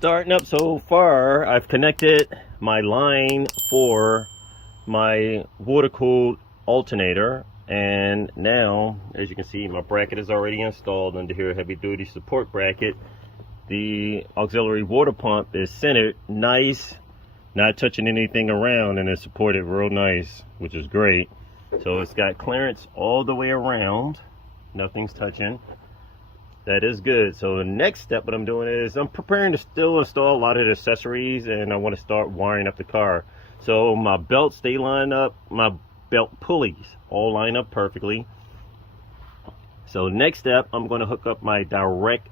Starting up so far, I've connected my line for my water-cooled alternator, and now, as you can see, my bracket is already installed under here, heavy-duty support bracket. The auxiliary water pump is centered nice, not touching anything around, and it's supported real nice, which is great. So it's got clearance all the way around, nothing's touching. That is good. So the next step, what I'm doing is I'm preparing to still install a lot of the accessories, and I want to start wiring up the car. So my belts, they line up, my belt pulleys all line up perfectly. So next step, I'm going to hook up my direct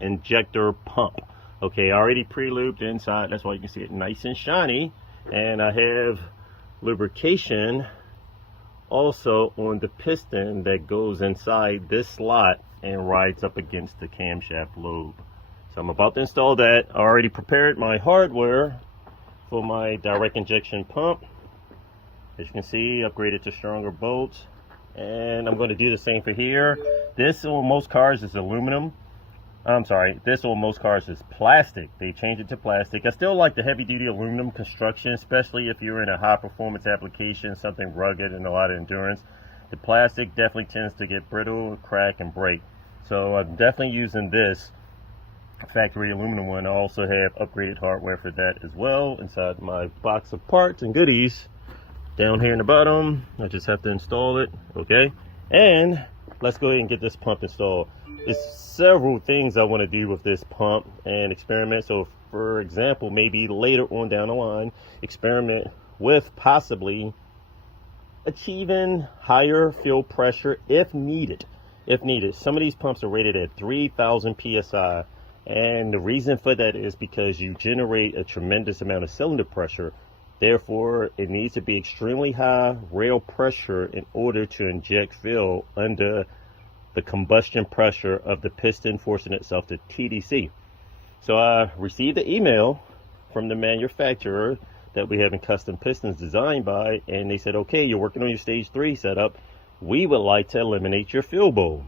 injector pump. Okay, I already pre-lubed inside, that's why you can see it nice and shiny, and I have lubrication also on the piston that goes inside this slot and rides up against the camshaft lobe. So I'm about to install that. I already prepared my hardware for my direct injection pump. As you can see, upgraded to stronger bolts, and I'm going to do the same for here. This on most cars is aluminum. I'm sorry, this on most cars is plastic. They changed it to plastic. I still like the heavy duty aluminum construction, especially if you're in a high performance application, something rugged and a lot of endurance. The plastic definitely tends to get brittle, crack, and break. So I'm definitely using this factory aluminum one. I also have upgraded hardware for that as well inside my box of parts and goodies down here in the bottom. I just have to install it, okay? And let's go ahead and get this pump installed. There's several things I want to do with this pump and experiment. So for example, maybe later on down the line, experiment with possibly achieving higher fuel pressure if needed. Some of these pumps are rated at 3,000 psi, and the reason for that is because you generate a tremendous amount of cylinder pressure. Therefore, it needs to be extremely high rail pressure in order to inject fuel under the combustion pressure of the piston forcing itself to TDC. So I received an email from the manufacturer that we have in custom pistons designed by, and they said, okay, you're working on your stage 3 setup. We would like to eliminate your fuel bowl.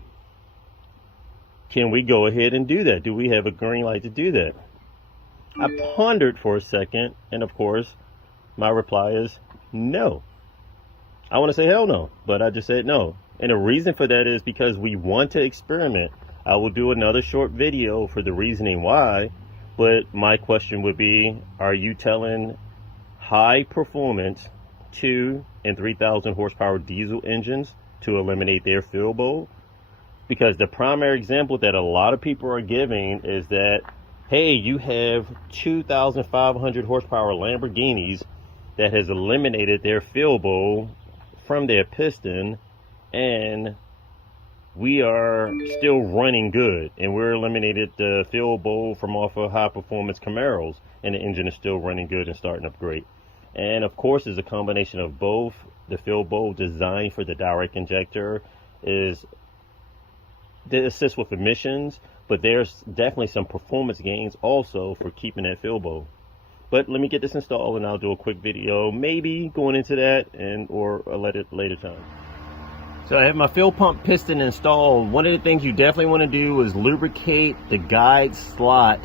Can we go ahead and do that? Do we have a green light to do that? I pondered for a second, and of course my reply is no. I want to say hell no, but I just said no. And the reason for that is because we want to experiment. I will do another short video for the reasoning why, but my question would be, are you telling high performance 2 and 3,000 horsepower diesel engines to eliminate their fuel bowl? Because the primary example that a lot of people are giving is that, hey, you have 2,500 horsepower Lamborghinis that has eliminated their fuel bowl from their piston, and we are still running good, and we're eliminated the fuel bowl from off of high performance Camaros, and the engine is still running good and starting up great. And of course, it's a combination of both. The fuel bowl designed for the direct injector is to assist with emissions, but there's definitely some performance gains also for keeping that fuel bowl. But let me get this installed, and I'll do a quick video, maybe going into that, or I'll let it later time. So I have my fuel pump piston installed. One of the things you definitely want to do is lubricate the guide slot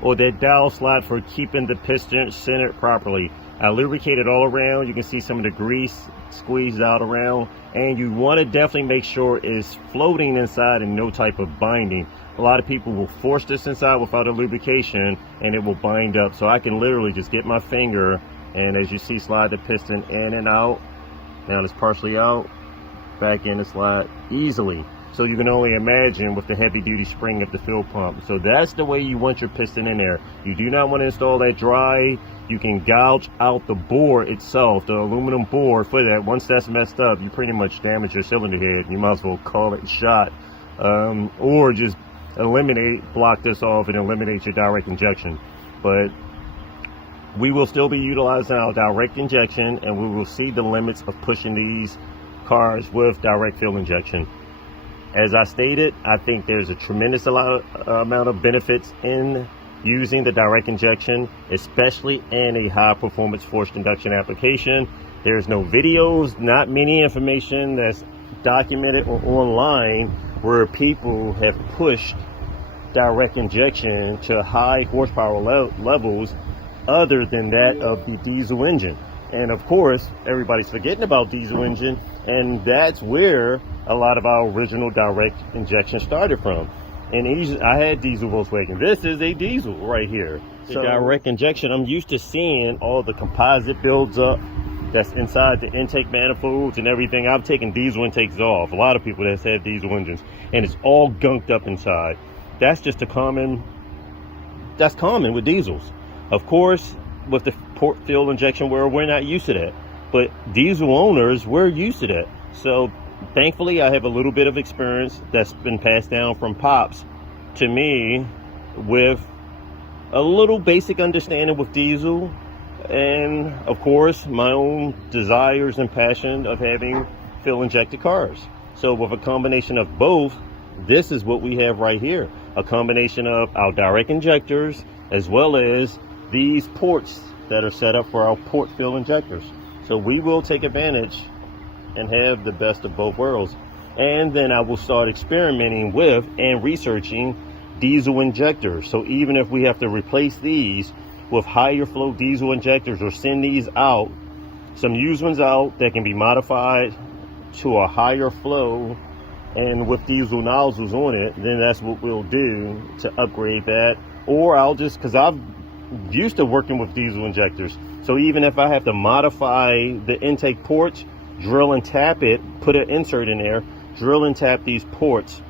or that dowel slot for keeping the piston centered properly. I lubricated all around. You can see some of the grease squeezed out around, and you want to definitely make sure it's floating inside and no type of binding. A lot of people will force this inside without a lubrication, and it will bind up. So I can literally just get my finger, and as you see, slide the piston in and out. Now it's partially out, back in the slide easily. So you can only imagine with the heavy duty spring of the fuel pump. So that's the way you want your piston in there. You do not want to install that dry. You can gouge out the bore itself, the aluminum bore for that. Once that's messed up, you pretty much damage your cylinder head. You might as well call it shot, or just block this off and eliminate your direct injection. But we will still be utilizing our direct injection, and we will see the limits of pushing these cars with direct fuel injection. As I stated, I think there's a tremendous amount of benefits in using the direct injection, especially in a high performance forced induction application. There's no videos, not many information that's documented or online where people have pushed direct injection to high horsepower levels other than that of the diesel engine. And of course, everybody's forgetting about diesel engine, and that's where a lot of our original direct injection started from. And I had diesel Volkswagen. This is a diesel right here. So direct injection, I'm used to seeing all the composite builds up that's inside the intake manifolds and everything. I've taken diesel intakes off. A lot of people that's had diesel engines, and it's all gunked up inside. That's just that's common with diesels. Of course, with the port fuel injection world, we're not used to that. But diesel owners, we're used to that. So thankfully, I have a little bit of experience that's been passed down from Pops to me with a little basic understanding with diesel, and of course my own desires and passion of having fuel injected cars. So with a combination of both, this is what we have right here, a combination of our direct injectors as well as these ports that are set up for our port fuel injectors. So we will take advantage and have the best of both worlds. And then I will start experimenting with and researching diesel injectors. So even if we have to replace these with higher flow diesel injectors or send these out, some used ones out that can be modified to a higher flow and with diesel nozzles on it, then that's what we'll do to upgrade that. Or I'll just, because I'm used to working with diesel injectors, so even if I have to modify the intake ports, drill and tap it, put an insert in there, drill and tap these ports.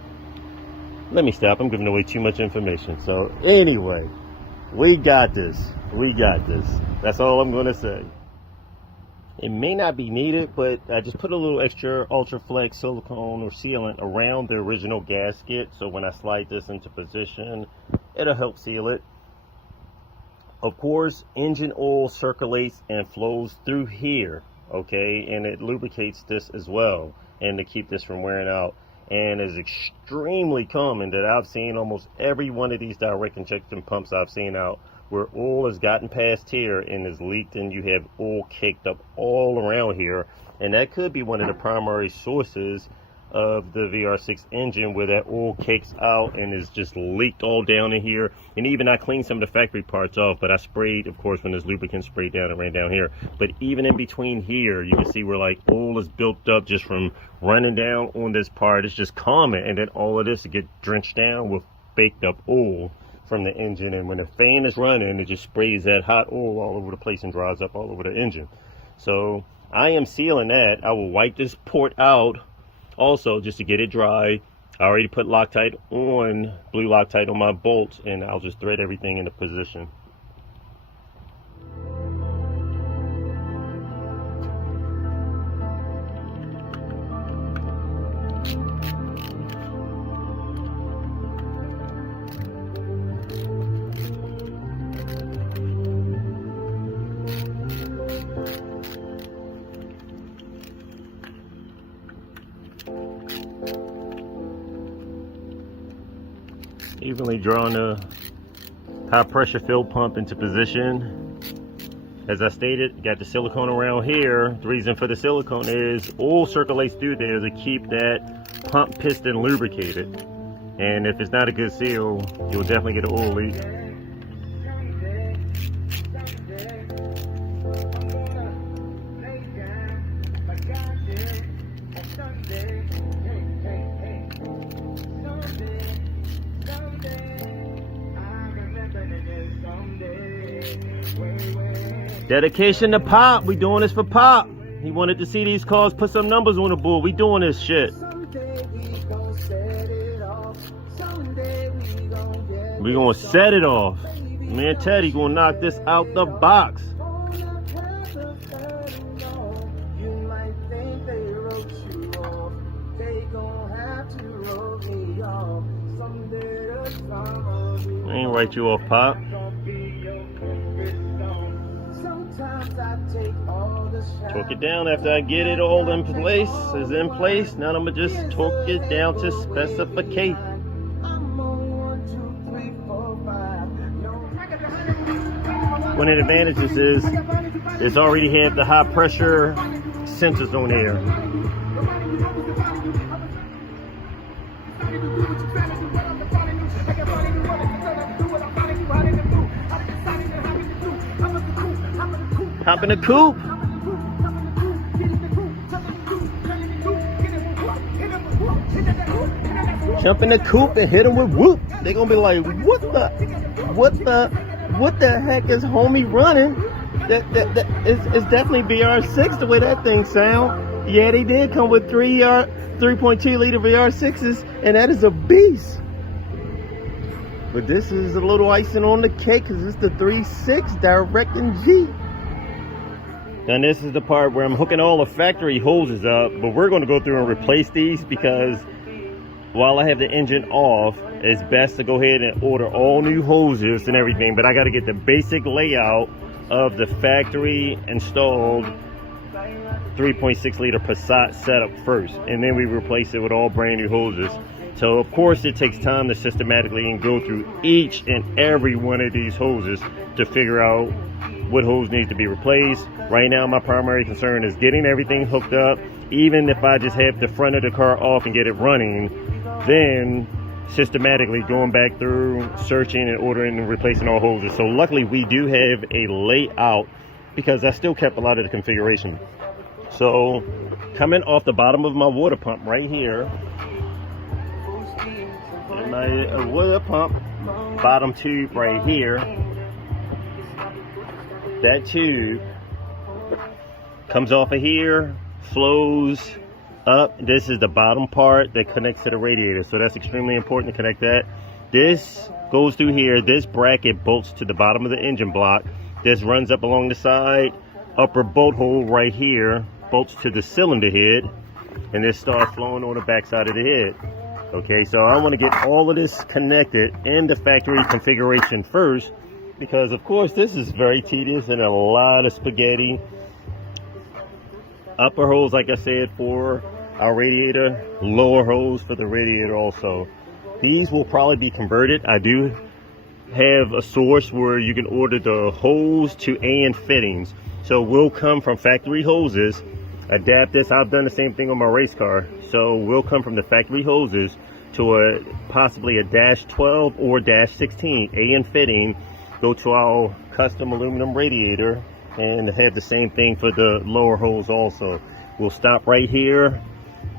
Let me stop, I'm giving away too much information. So anyway, we got this. We got this. That's all I'm going to say. It may not be needed, but I just put a little extra Ultra Flex silicone or sealant around the original gasket, so when I slide this into position, it'll help seal it. Of course, engine oil circulates and flows through here, okay, and it lubricates this as well, and to keep this from wearing out. And it's extremely common that I've seen almost every one of these direct injection pumps I've seen out where oil has gotten past here and is leaked, and you have oil caked up all around here, and that could be one of the primary sources of the VR6 engine, where that oil cakes out and is just leaked all down in here. And even I cleaned some of the factory parts off, but I sprayed, of course, when there's lubricant sprayed down, it ran down here. But even in between here, you can see where like oil is built up just from running down on this part. It's just common, and then all of this get drenched down with baked up oil from the engine, and when the fan is running, it just sprays that hot oil all over the place and dries up all over the engine. So I am sealing that. I will wipe this port out also just to get it dry. I already put Loctite on, blue Loctite on my bolts, and I'll just thread everything into position. Evenly drawing the high pressure fill pump into position. As I stated, got the silicone around here. The reason for the silicone is oil circulates through there to keep that pump piston lubricated. And if it's not a good seal, you'll definitely get an oil leak. Dedication to Pop. We doing this for Pop. He wanted to see these cars put some numbers on the board. We doing this shit. We gonna set it off. Man, Teddy gonna knock this out the box. I ain't write you off, Pop. Torque it down after I get it all in place. Is in place. Now I'm gonna just torque it down to specification. One of the advantages is it's already have the high pressure sensors on there. Hop in the coupe. Jump in the coupe and hit them with whoop. They're gonna be like, what the heck is homie running? It's definitely VR6 the way that thing sound. Yeah, they did come with 3.2 liter VR6s, and that is a beast. But this is a little icing on the cake because it's the 3.6 direct G. And this is the part where I'm hooking all the factory hoses up, but we're going to go through and replace these because while I have the engine off, it's best to go ahead and order all new hoses and everything. But I got to get the basic layout of the factory installed 3.6 liter Passat setup first, and then we replace it with all brand new hoses. So of course it takes time to systematically and go through each and every one of these hoses to figure out what hose needs to be replaced. Right now my primary concern is getting everything hooked up. Even if I just have the front of the car off and get it running, then systematically going back through searching and ordering and replacing all hoses. So luckily we do have a layout because I still kept a lot of the configuration. So coming off the bottom of my water pump right here, and my water pump bottom tube right here, that tube comes off of here, flows up. This is the bottom part that connects to the radiator, so that's extremely important to connect that. This goes through here. This bracket bolts to the bottom of the engine block. This runs up along the side. Upper bolt hole right here bolts to the cylinder head, and this starts flowing on the back side of the head. Okay, so I want to get all of this connected in the factory configuration first, because of course this is very tedious and a lot of spaghetti. Upper hose, like I said, for our radiator, lower hose for the radiator also. These will probably be converted. I do have a source where you can order the hose to and fittings, so we'll come from factory hoses, adapt this. I've done the same thing on my race car, so we'll come from the factory hoses to a possibly a -12 or -16 and fitting, go to our custom aluminum radiator and have the same thing for the lower hose also. We'll stop right here,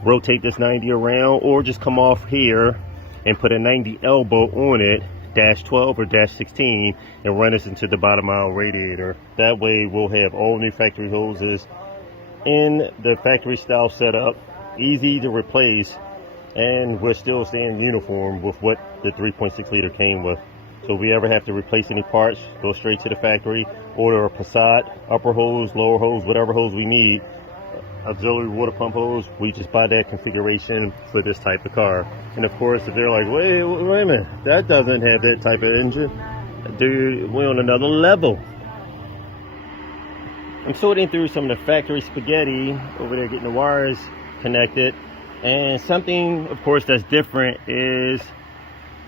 rotate this 90 around, or just come off here and put a 90 elbow on it, -12 or -16, and run this into the bottom of our radiator. That way we'll have all new factory hoses in the factory style setup, easy to replace, and we're still staying uniform with what the 3.6 liter came with. So if we ever have to replace any parts, go straight to the factory, order a Passat, upper hose, lower hose, whatever hose we need, auxiliary water pump hose, we just buy that configuration for this type of car. And of course, if they're like, wait a minute, that doesn't have that type of engine, dude, we're on another level. I'm sorting through some of the factory spaghetti over there, getting the wires connected. And something, of course, that's different is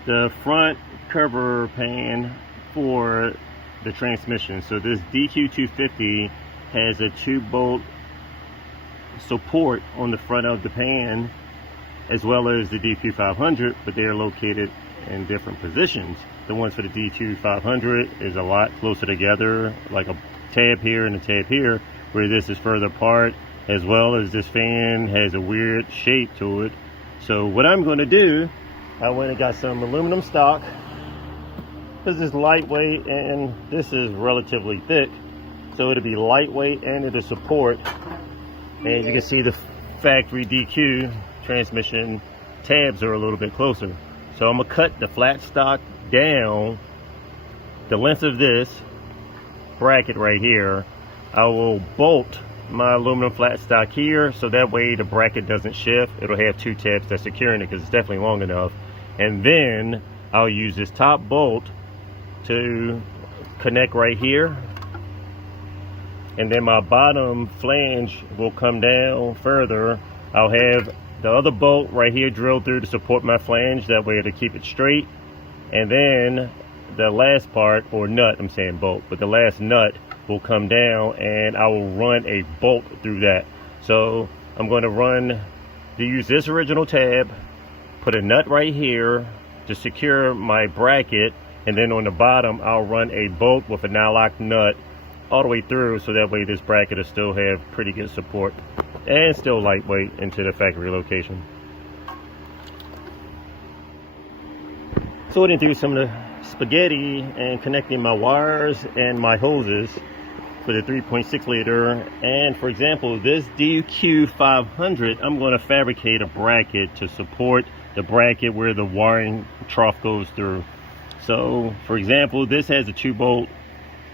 the front cover pan for the transmission. So this DQ250 has a 2-bolt support on the front of the pan, as well as the DQ500, but they are located in different positions. The ones for the DQ500 is a lot closer together, like a tab here and a tab here, where this is further apart, as well as this fan has a weird shape to it. So what I'm going to do, I went and got some aluminum stock, because it's lightweight and this is relatively thick, so it'll be lightweight and it'll support. And you can see the factory DQ transmission tabs are a little bit closer. So I'm gonna cut the flat stock down the length of this bracket right here. I will bolt my aluminum flat stock here, so that way the bracket doesn't shift. It'll have 2 tabs that's securing it because it's definitely long enough. And then I'll use this top bolt to connect right here, and then my bottom flange will come down further. I'll have the other bolt right here drilled through to support my flange, that way to keep it straight. And then the last part, or nut, I'm saying bolt, but the last nut will come down and I will run a bolt through that. So I'm going to use this original tab, put a nut right here, to secure my bracket, and then on the bottom I'll run a bolt with a nylock nut all the way through, so that way this bracket will still have pretty good support and still lightweight into the factory location. Sorting through some of the spaghetti and connecting my wires and my hoses for the 3.6 liter. And for example, this DQ500, I'm going to fabricate a bracket to support the bracket where the wiring trough goes through. So for example, this has a 2-bolt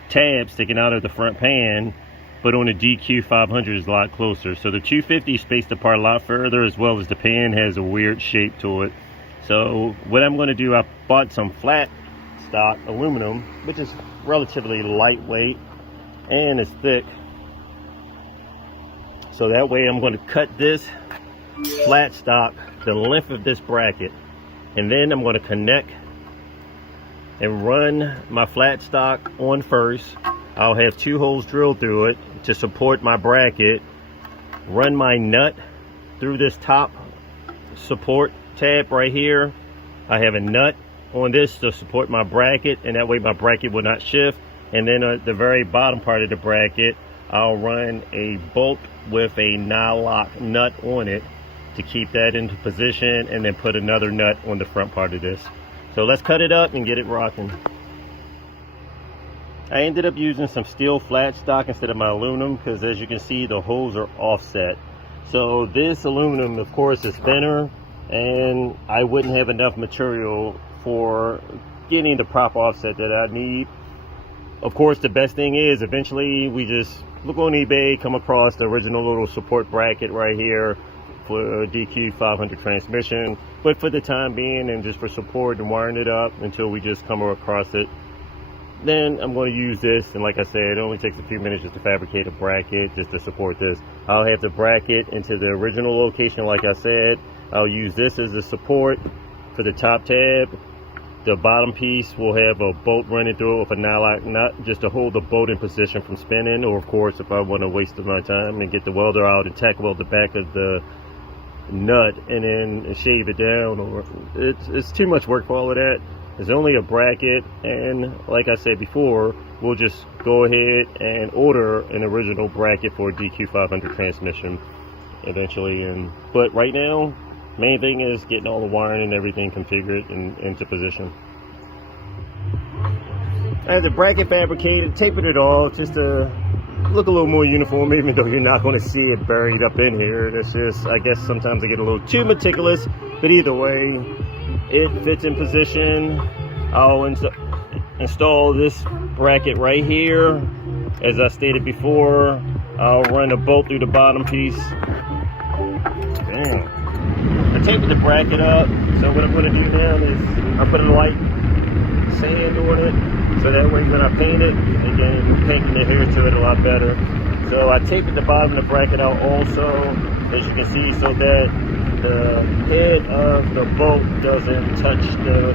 tab sticking out of the front pan, but on the DQ500 is a lot closer. So the 250 is spaced apart a lot further, as well as the pan has a weird shape to it. So what I'm going to do, I bought some flat stock aluminum, which is relatively lightweight and it's thick. So that way I'm going to cut this flat stock the length of this bracket, and then I'm going to connect and run my flat stock on first. I'll have 2 holes drilled through it to support my bracket, run my nut through this top support tab right here. I have a nut on this to support my bracket, and that way my bracket will not shift. And then at the very bottom part of the bracket, I'll run a bolt with a nylock nut on it to keep that into position, and then put another nut on the front part of this. So let's cut it up and get it rocking. I ended up using some steel flat stock instead of my aluminum, because as you can see, the holes are offset. So this aluminum, of course, is thinner, and I wouldn't have enough material for getting the proper offset that I need. Of course, the best thing is eventually we just look on eBay, come across the original little support bracket right here for a DQ500 transmission. But for the time being, and just for support and wiring it up until we just come across it, then I'm going to use this. And like I said, it only takes a few minutes just to fabricate a bracket just to support this. I'll have the bracket into the original location like I said. I'll use this as a support for the top tab. The bottom piece will have a bolt running through it with a nylock nut just to hold the bolt in position from spinning. Or of course, if I want to waste my time and get the welder out and tack weld the back of the nut and then shave it down, or it's too much work for all of that. There's only a bracket, and like I said before, we'll just go ahead and order an original bracket for a DQ500 transmission eventually. But right now, main thing is getting all the wiring and everything configured and into position. I have the bracket fabricated, tapered it all just to look a little more uniform, even though you're not going to see it buried up in here. It's just, I guess sometimes I get a little too meticulous, but either way, it fits in position. I'll install this bracket right here. As I stated before, I'll run a bolt through the bottom piece. Damn. I tapered the bracket up, so what I'm going to do now is I'm putting a light sand on it, so that way when I paint it, again, painting the hair to it a lot better. So I tapered the bottom of the bracket out also, as you can see, so that the head of the bolt doesn't touch the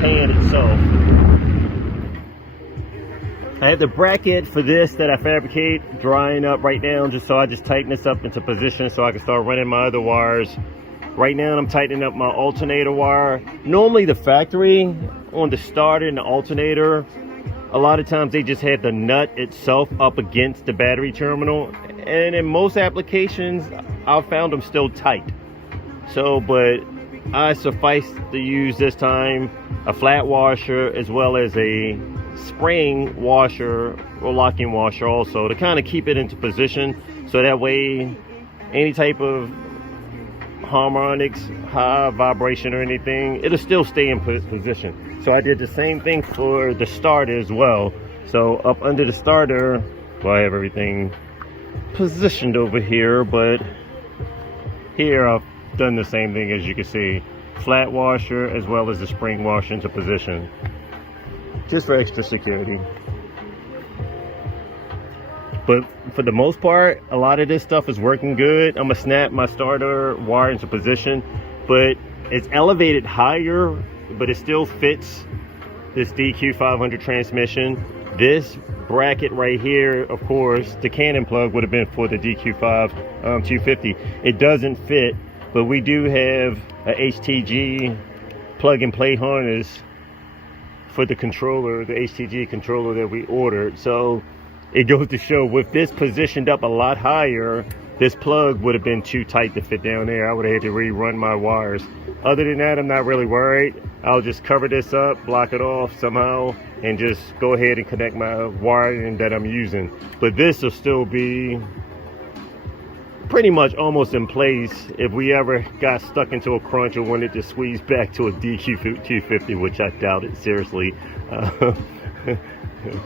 pan itself. I have the bracket for this that I fabricate drying up right now, just so I just tighten this up into position so I can start running my other wires. Right now I'm tightening up my alternator wire. Normally the factory on the starter and the alternator, a lot of times they just have the nut itself up against the battery terminal, and in most applications I've found them still tight. So, but I suffice to use this time a flat washer as well as a spring washer or locking washer also, to kind of keep it into position, so that way any type of harmonics, high vibration or anything, it'll still stay in position. So I did the same thing for the starter as well. So up under the starter, well, I have everything positioned over here, but here I've done the same thing. As you can see, flat washer as well as the spring washer into position, just for extra security. But for the most part, a lot of this stuff is working good. I'm gonna snap my starter wire into position, but it's elevated higher, but it still fits this DQ500 transmission. This bracket right here, of course, the cannon plug would have been for the DQ5 250. It doesn't fit, but we do have a HTG plug and play harness for the controller, the HTG controller that we ordered. So it goes to show, with this positioned up a lot higher, this plug would have been too tight to fit down there. I would have had to rerun my wires. Other than that, I'm not really worried. I'll just cover this up, block it off somehow, and just go ahead and connect my wiring that I'm using. But this will still be pretty much almost in place if we ever got stuck into a crunch or wanted to squeeze back to a DQ250, which I doubt it, seriously.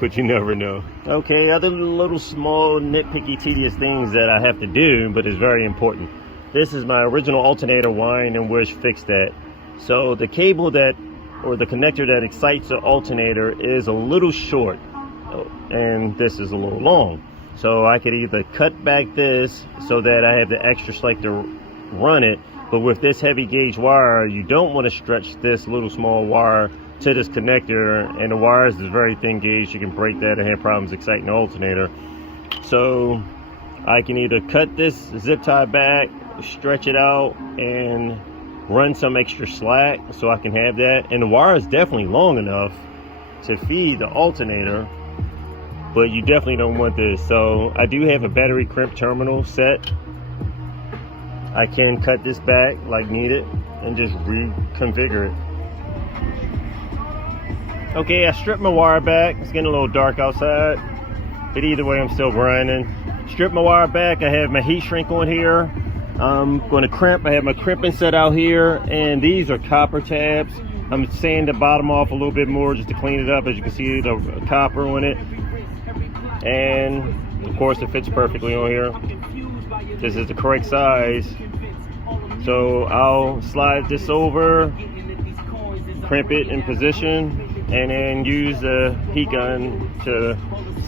But you never know. Okay, other little small nitpicky tedious things that I have to do, but it's very important. This is my original alternator wiring and which fixed that. So the cable that, or the connector that excites the alternator is a little short, and this is a little long. So I could either cut back this so that I have the extra slack to run it, but with this heavy gauge wire, you don't want to stretch this little small wire to this connector, and the wires is very thin gauge. You can break that and have problems exciting the alternator. So I can either cut this zip tie back, stretch it out, and run some extra slack so I can have that. And the wire is definitely long enough to feed the alternator, but you definitely don't want this. So I do have a battery crimp terminal set. I can cut this back like needed and just reconfigure it. Okay, I stripped my wire back. It's getting a little dark outside, but either way, I'm still grinding. Strip my wire back. I have my heat shrink on here. I'm going to crimp. I have my crimping set out here, and these are copper tabs. I'm sanding the bottom off a little bit more just to clean it up. As you can see, the copper on it, and of course it fits perfectly on here. This is the correct size. So I'll slide this over, crimp it in position, and then use the heat gun to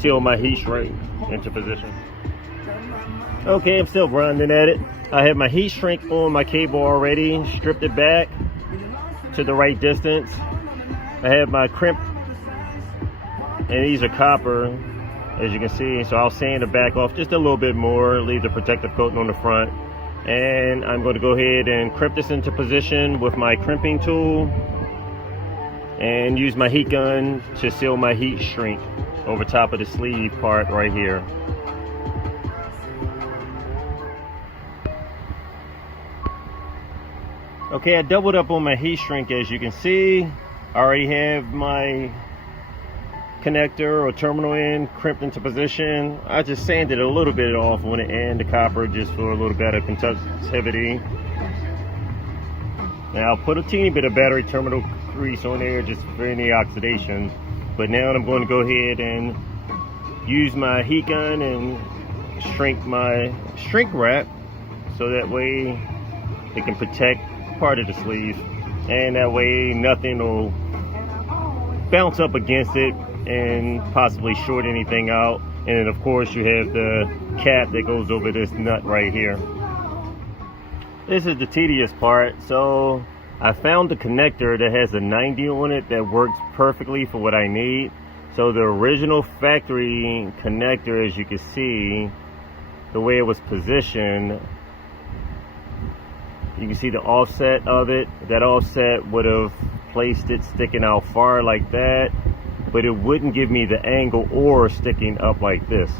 seal my heat shrink into position. Okay, I'm still grinding at it. I have my heat shrink on my cable already, stripped it back to the right distance. I have my crimp, and these are copper, as you can see, so I'll sand the back off just a little bit more, leave the protective coating on the front, and I'm going to go ahead and crimp this into position with my crimping tool and use my heat gun to seal my heat shrink over top of the sleeve part right here. Okay, I doubled up on my heat shrink. As you can see, I already have my connector or terminal end crimped into position. I just sanded a little bit off on the end, the copper, just for a little better conductivity. Now I'll put a teeny bit of battery terminal grease on there just for any oxidation. But now I'm going to go ahead and use my heat gun and shrink my shrink wrap so that way it can protect part of the sleeve, and that way nothing will bounce up against it and possibly short anything out. And then of course you have the cap that goes over this nut right here. This is the tedious part. So I found the connector that has a 90 on it that works perfectly for what I need. So the original factory connector, as you can see, the way it was positioned, you can see the offset of it. That offset would have placed it sticking out far like that, but it wouldn't give me the angle or sticking up like this.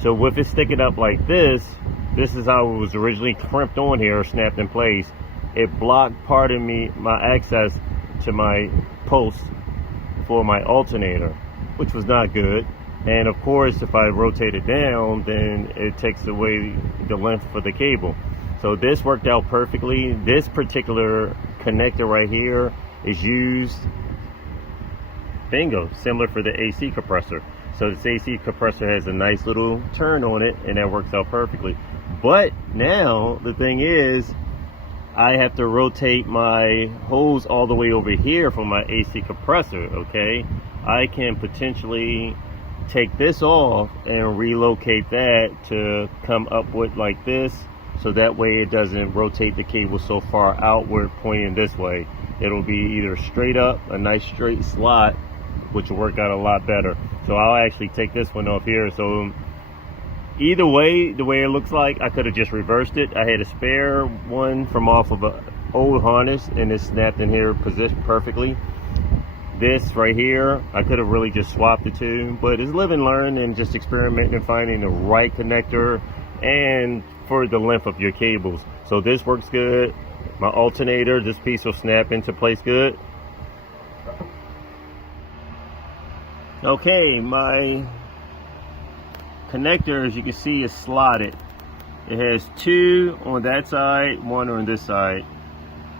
So with it sticking up like this, this is how it was originally crimped on here, snapped in place. It blocked part of my access to my post for my alternator, which was not good. And of course, if I rotate it down, then it takes away the length for the cable. So this worked out perfectly. This particular connector right here is used, bingo, similar for the AC compressor. So this AC compressor has a nice little turn on it, and that works out perfectly. But now the thing is, I have to rotate my hose all the way over here from my AC compressor, okay? I can potentially take this off and relocate that to come upward like this, so that way it doesn't rotate the cable so far outward pointing this way. It'll be either straight up, a nice straight slot, which will work out a lot better. So I'll actually take this one off here. So either way, the way it looks like, I could have just reversed it. I had a spare one from off of old harness and it's snapped in here positioned perfectly. This right here, I could have really just swapped the two, but it's live and learn and just experimenting and finding the right connector and for the length of your cables. So this works good. My alternator, this piece will snap into place good. Okay, my connector, as you can see, is slotted. It has two on that side, one on this side,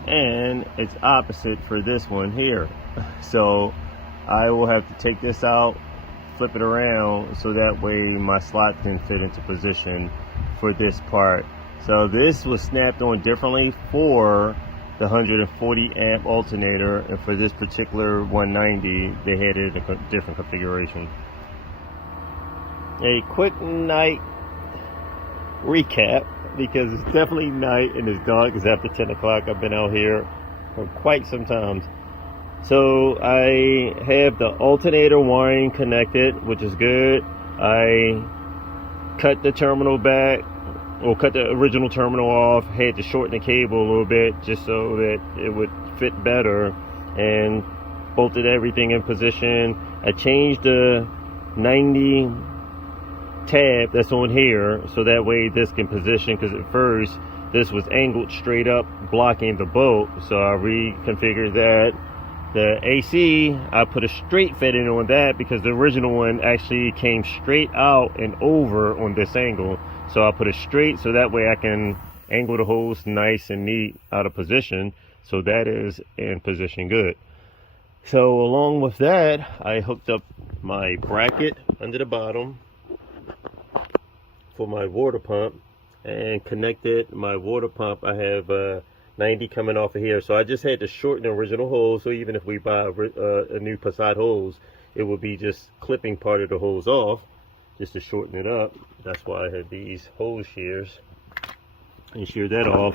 and it's opposite for this one here. So I will have to take this out, flip it around, so that way my slot can fit into position for this part. So this was snapped on differently for the 140 amp alternator, and for this particular 190 they had it in a different configuration. A quick night recap, because it's definitely night and it's dark. It's after 10 o'clock. I've been out here for quite some time. So I have the alternator wiring connected, which is good. I cut the terminal back, or cut the original terminal off, had to shorten the cable a little bit just so that it would fit better, and bolted everything in position. I changed the 90 tab that's on here so that way this can position, because at first this was angled straight up blocking the bolt, so I reconfigured that. The AC, I put a straight fitting on that because the original one actually came straight out and over on this angle, so I put it straight so that way I can angle the hose nice and neat out of position. So that is in position good. So along with that, I hooked up my bracket under the bottom for my water pump and connected my water pump. I have 90 coming off of here, so I just had to shorten the original hose, so even if we buy a new Passat hose, it would be just clipping part of the hose off just to shorten it up. That's why I have these hose shears and shear that off.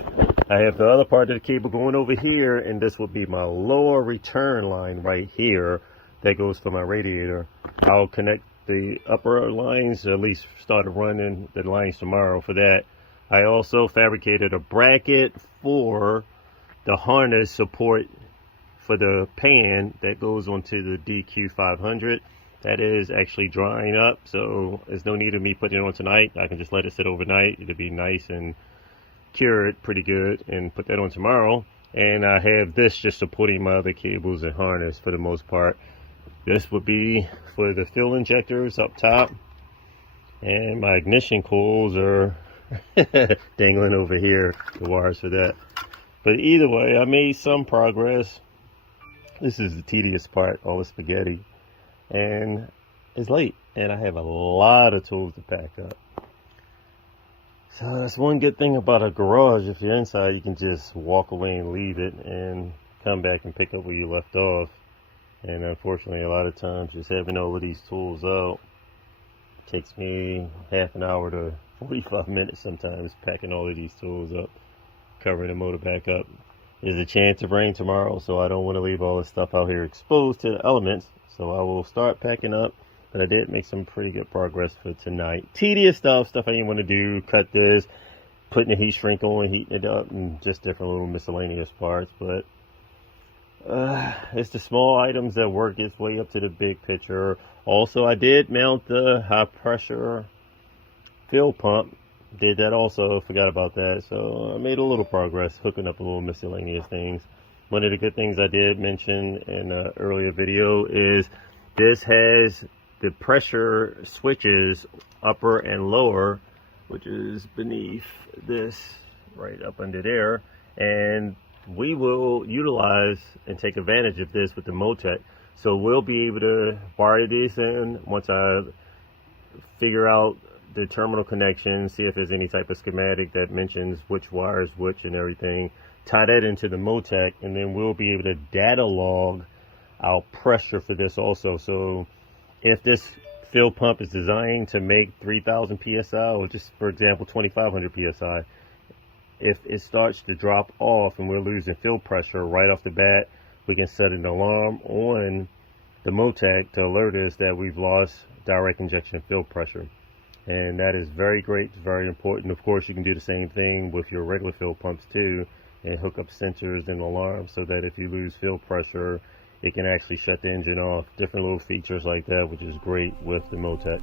I have the other part of the cable going over here, and this would be my lower return line right here that goes for my radiator. I'll connect the upper lines, at least start running the lines tomorrow for that. I also fabricated a bracket for the harness support for the pan that goes onto the DQ500. That is actually drying up, so there's no need of me putting it on tonight. I can just let it sit overnight. It'll be nice and cured pretty good, and put that on tomorrow. And I have this just supporting my other cables and harness for the most part. This would be for the fuel injectors up top, and my ignition coils are dangling over here, the wires for that. But either way, I made some progress. This is the tedious part, all the spaghetti, and it's late and I have a lot of tools to pack up. So that's one good thing about a garage. If you're inside, you can just walk away and leave it and come back and pick up where you left off. And unfortunately, a lot of times just having all of these tools out takes me half an hour to 45 minutes sometimes, packing all of these tools up, covering the motor back up. There's a chance of rain tomorrow, so I don't want to leave all this stuff out here exposed to the elements. So I will start packing up, but I did make some pretty good progress for tonight. Tedious stuff I didn't want to do, cut this, putting the heat shrink on, heating it up, and just different little miscellaneous parts. But it's the small items that work its way up to the big picture. Also, I did mount the high pressure fuel pump. Did that also, forgot about that. So I made a little progress hooking up a little miscellaneous things. One of the good things I did mention in an earlier video is this has the pressure switches upper and lower, which is beneath this right up under there, and we will utilize and take advantage of this with the Motec. So we'll be able to wire these in once I figure out the terminal connection, see if there's any type of schematic that mentions which wires which and everything, tie that into the Motec, and then we'll be able to data log our pressure for this also. So if this fuel pump is designed to make 3,000 psi, or just for example 2,500 psi, if it starts to drop off and we're losing fuel pressure right off the bat, we can set an alarm on the Motec to alert us that we've lost direct injection fuel pressure. And that is very great, very important. Of course, you can do the same thing with your regular fuel pumps too. and hook up sensors and alarms so that if you lose fuel pressure, it can actually shut the engine off. Different little features like that, which is great with the Motec.